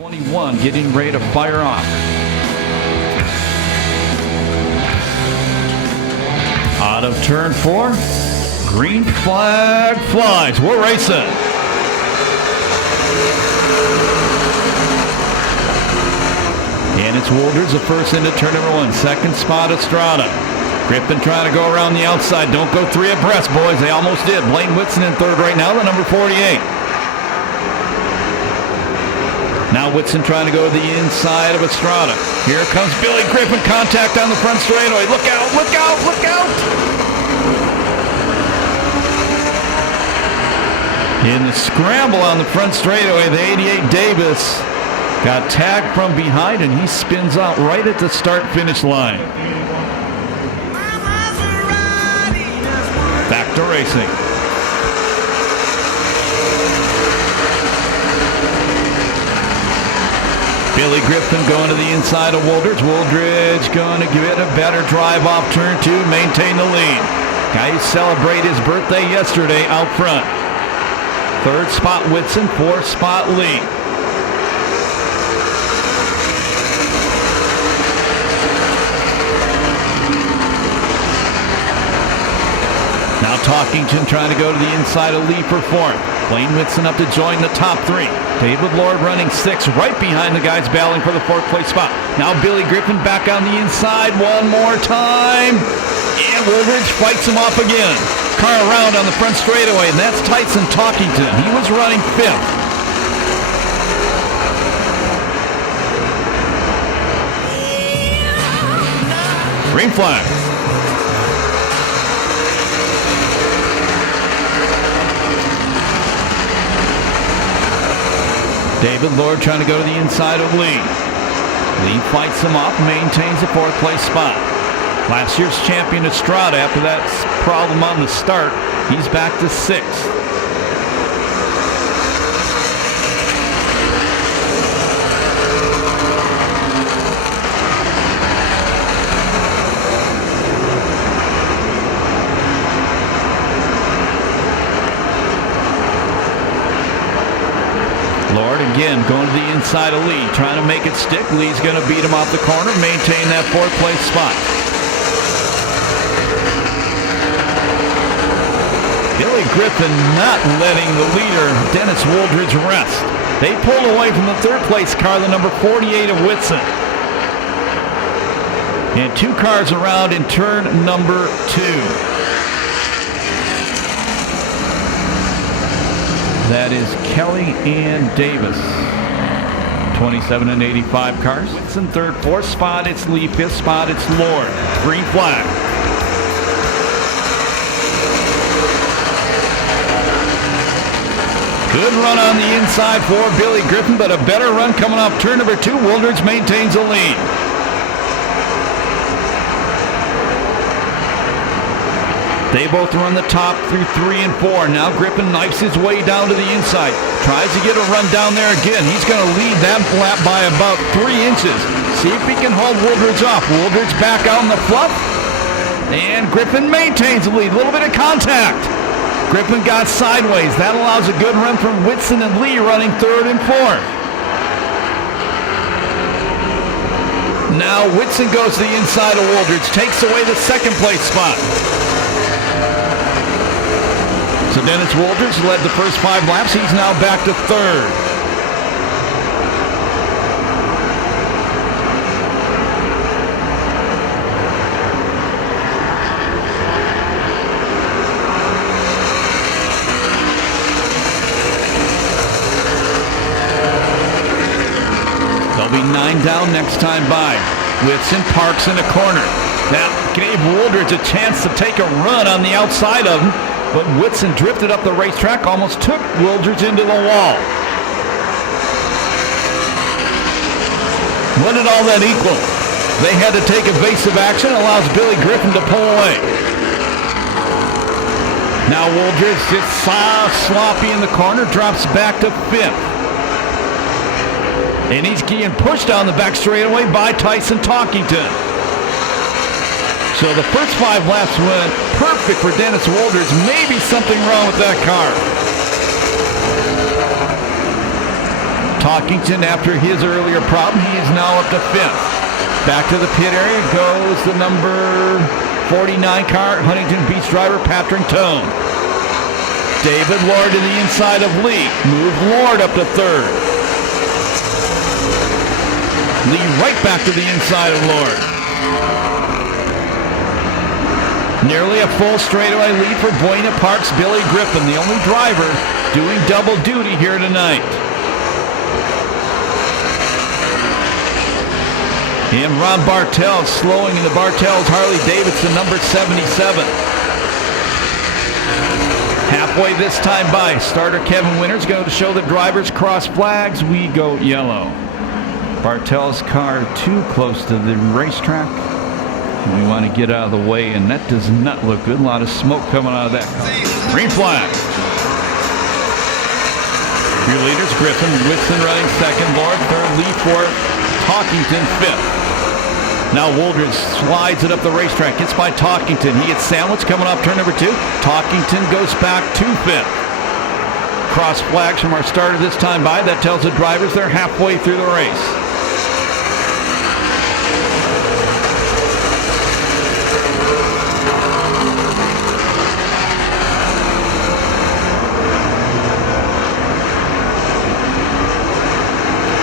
21 getting ready to fire off. Out of turn 4, green flag flies. We're racing. And it's Wooldridge, the first into turn number 1. Second spot, Estrada. Griffin trying to go around the outside. Don't go 3 abreast, boys. They almost did. Blaine Whitson in third right now, the number 48. Now Whitson trying to go to the inside of Estrada. Here comes Billy Griffin. Contact on the front straightaway. Look out, look out, look out! In the scramble on the front straightaway, the 88 Davis got tagged from behind, and he spins out right at the start-finish line. Back to racing. Billy Griffin going to the inside of Wooldridge. Wooldridge going to give it a better drive off turn 2, maintain the lead. Guy who celebrated his birthday yesterday out front. Third spot Whitson, fourth spot Lee. Now Talkington trying to go to the inside of Lee for fourth. Blaine Whitson up to join the top 3. David Lord running 6th, right behind the guys battling for the 4th place spot. Now Billy Griffin back on the inside one more time. And Wooldridge fights him off again. Car around on the front straightaway, and that's Tyson Talkington. He was running 5th. Green flag. David Lord trying to go to the inside of Lee. Lee fights him off, maintains the 4th place spot. Last year's champion Estrada, after that problem on the start, he's back to 6th. Lord again going to the inside of Lee, trying to make it stick. Lee's going to beat him off the corner, maintain that 4th place spot. Billy Griffin not letting the leader, Dennis Wooldridge, rest. They pulled away from the 3rd place car, the number 48 of Whitson. And 2 cars around in turn number 2. That is Kelly and Davis. 27 and 85 cars. Whitson 3rd, 4th spot, it's Lee. 5th spot, it's Lord. Green flag. Good run on the inside for Billy Griffin, but a better run coming off turn number 2. Wooldridge maintains the lead. They both run the top through 3 and 4. Now Griffin knifes his way down to the inside. Tries to get a run down there again. He's going to lead that lap by about 3 inches. See if he can hold Wooldridge off. Wooldridge back out in the fluff. And Griffin maintains the lead. A little bit of contact. Griffin got sideways. That allows a good run from Whitson and Lee running 3rd and 4th. Now Whitson goes to the inside of Wooldridge. Takes away the 2nd place spot. So Dennis Wooldridge led the first 5 laps. He's now back to 3rd. They'll be 9 down next time by. Whitson parks in a corner. That gave Wooldridge a chance to take a run on the outside of him. But Whitson drifted up the racetrack, almost took Wooldridge into the wall. What did all that equal? They had to take evasive action, allows Billy Griffin to pull away. Now Wooldridge just sloppy in the corner, drops back to 5th. And he's getting pushed down the back straightaway by Tyson Talkington. So the first 5 laps went perfect for Dennis Wooldridge. Maybe something wrong with that car. Talkington, after his earlier problem, he is now up to 5th. Back to the pit area goes the number 49 car, Huntington Beach driver Patrick Tone. David Lord to the inside of Lee. Move Lord up to 3rd. Lee right back to the inside of Lord. Nearly a full straightaway lead for Buena Park's Billy Griffin, the only driver doing double duty here tonight. And Ron Bartels slowing in the Bartels Harley Davidson, number 77. Halfway this time by, starter Kevin Winters going to show the drivers cross flags. We go yellow. Bartels' car too close to the racetrack. We want to get out of the way, and that does not look good. A lot of smoke coming out of that car. Green flag. Your leaders, Griffin, Whitson running 2nd, Lord 3rd, Lee 4th, Talkington 5th. Now Wooldridge slides it up the racetrack, gets by Talkington. He gets sandwiched coming off turn number 2. Talkington goes back to 5th. Cross flags from our starter this time by. That tells the drivers they're halfway through the race.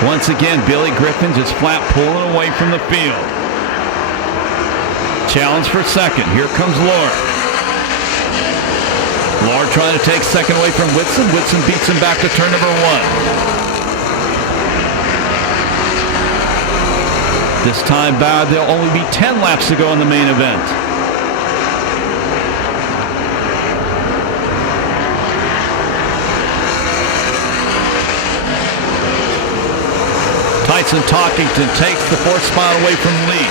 Once again, Billy Griffin just flat pulling away from the field. Challenge for 2nd. Here comes Lord. Lord trying to take 2nd away from Whitson. Whitson beats him back to turn number 1. This time, there'll only be 10 laps to go in the main event. Tyson Talkington takes the 4th spot away from Lee.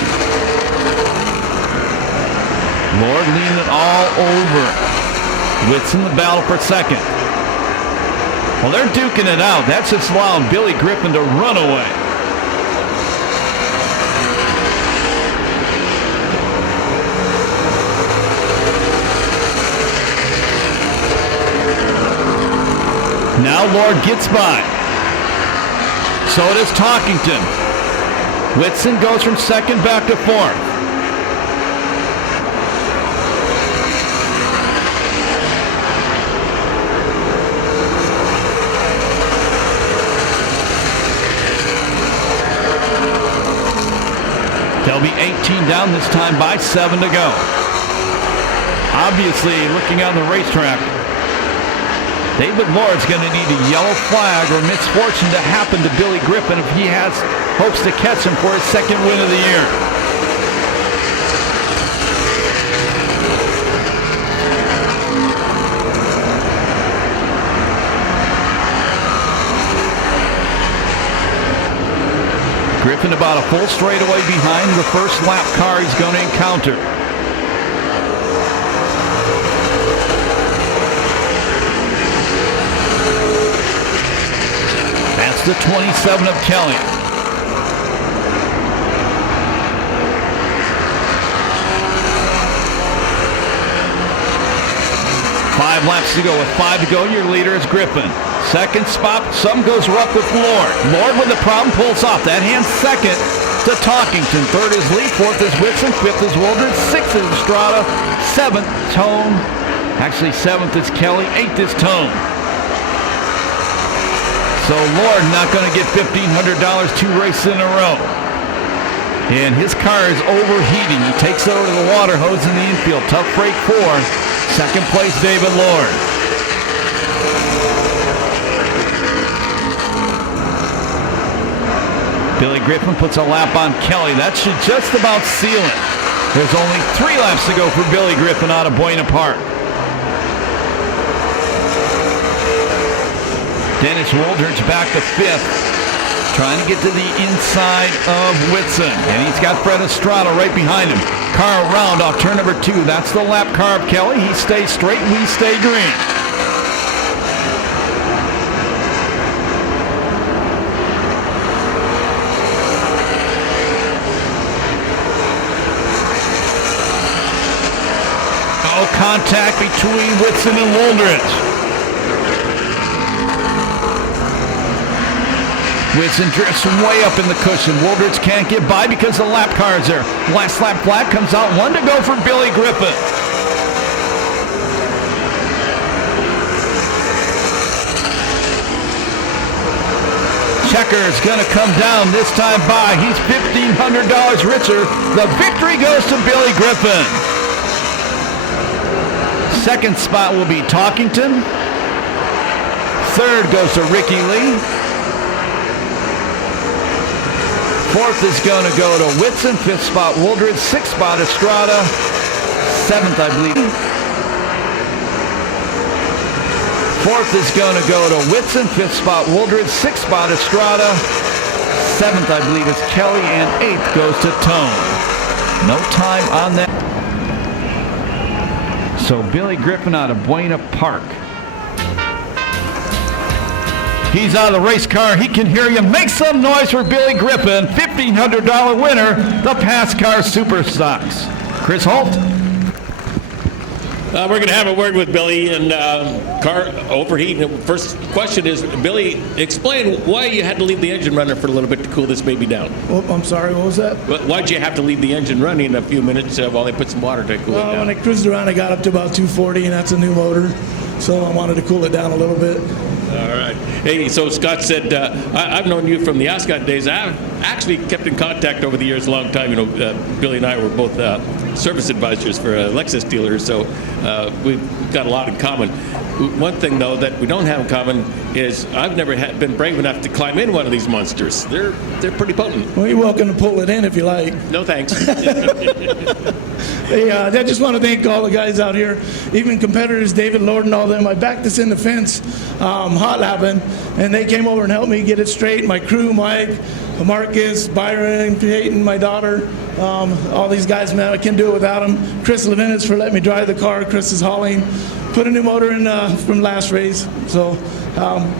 Lord leaning it all over. Whitson the battle for 2nd. Well, they're duking it out. That's just allowing Billy Griffin to run away. Now Lord gets by. So does Talkington. Whitson goes from 2nd back to 4th. They'll be 18 down this time by 7 to go. Obviously, looking on the racetrack, David Lord's going to need a yellow flag or misfortune to happen to Billy Griffin if he has hopes to catch him for his 2nd win of the year. Griffin about a full straightaway behind the first lap car he's going to encounter. That's the 27 of Kelly. Five laps to go. With 5 to go, your leader is Griffin. 2nd spot, some goes rough with Lord. Lord with the problem pulls off. That hands 2nd to Talkington. 3rd is Lee. 4th is Whitson. 5th is Wooldridge. 6th is Estrada. 7th, Tone. Actually, 7th is Kelly. 8th is Tone. So Lord not going to get $1,500 2 races in a row. And his car is overheating. He takes it over to the water hose in the infield. Tough break 4. 2nd place, David Lord. Billy Griffin puts a lap on Kelly. That should just about seal it. There's only 3 laps to go for Billy Griffin out of Buena Park. Dennis Wooldridge back to 5th, trying to get to the inside of Whitson. And he's got Fred Estrada right behind him. Car around off turn number 2. That's the lap car of Kelly. He stays straight, we stay green. Oh, contact between Whitson and Wooldridge. Whitson drifts way up in the cushion. Wooldridge can't get by because the lap car is there. Last lap flat comes out. 1 to go for Billy Griffin. Checker's going to come down this time by. He's $1,500 richer. The victory goes to Billy Griffin. Second spot will be Talkington. Third goes to Ricky Lee. Fourth is going to go to Whitson. Fifth spot Wooldridge. Sixth spot Estrada. Seventh, I believe. Fourth is going to go to Whitson. Fifth spot Wooldridge. Sixth spot Estrada. Seventh, I believe, is Kelly. And eighth goes to Tone. No time on that. So Billy Griffin out of Buena Park. He's out of the race car. He can hear you. Make some noise for Billy Griffin, $1,500 winner, the PASSCAR Super Stocks. Chris Holt. We're going to have a word with Billy and car overheating. First question is, Billy, explain why you had to leave the engine running for a little bit to cool this baby down. Oh, I'm sorry, what was that? Why'd you have to leave the engine running a few minutes while they put some water to cool it down? When I cruised around, I got up to about 240, and that's a new motor. So I wanted to cool it down a little bit. All right. Hey, so Scott said, I've known you from the Ascot days. I've actually kept in contact over the years a long time. You know, Billy and I were both service advisors for a Lexus dealer, so we've got a lot in common. One thing, though, that we don't have in common is I've never been brave enough to climb in one of these monsters. They're pretty potent. Well, you're welcome to pull it in if you like. No, thanks. Hey, I just want to thank all the guys out here, even competitors, David Lord and all them. I backed this in the fence, hot lapping, and they came over and helped me get it straight. My crew, Mike, Marcus, Byron, Peyton, my daughter, all these guys, man, I can't do it without them. Chris Levinas for letting me drive the car. Chris is hauling. Put a new motor in from last race. So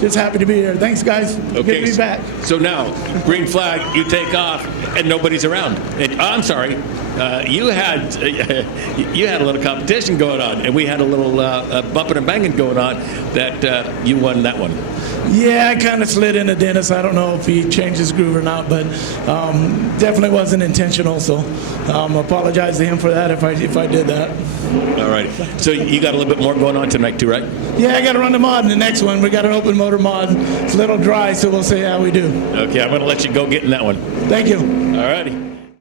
just happy to be here. Thanks, guys. Okay, good to be back. So now, green flag, you take off, and nobody's around. And, I'm sorry, you had a little competition going on, and we had a little bumping and banging going on that you won that one. Yeah, I kind of slid into Dennis. I don't know if he changed his groove or not, but definitely wasn't intentional. So apologize to him for that if I did that. All right. So you got a little bit more going on tonight too, right? Yeah, I got to run the mod in the next one. We got an open motor mod. It's a little dry, so we'll see how we do. Okay, I'm going to let you go get in that one. Thank you. All righty.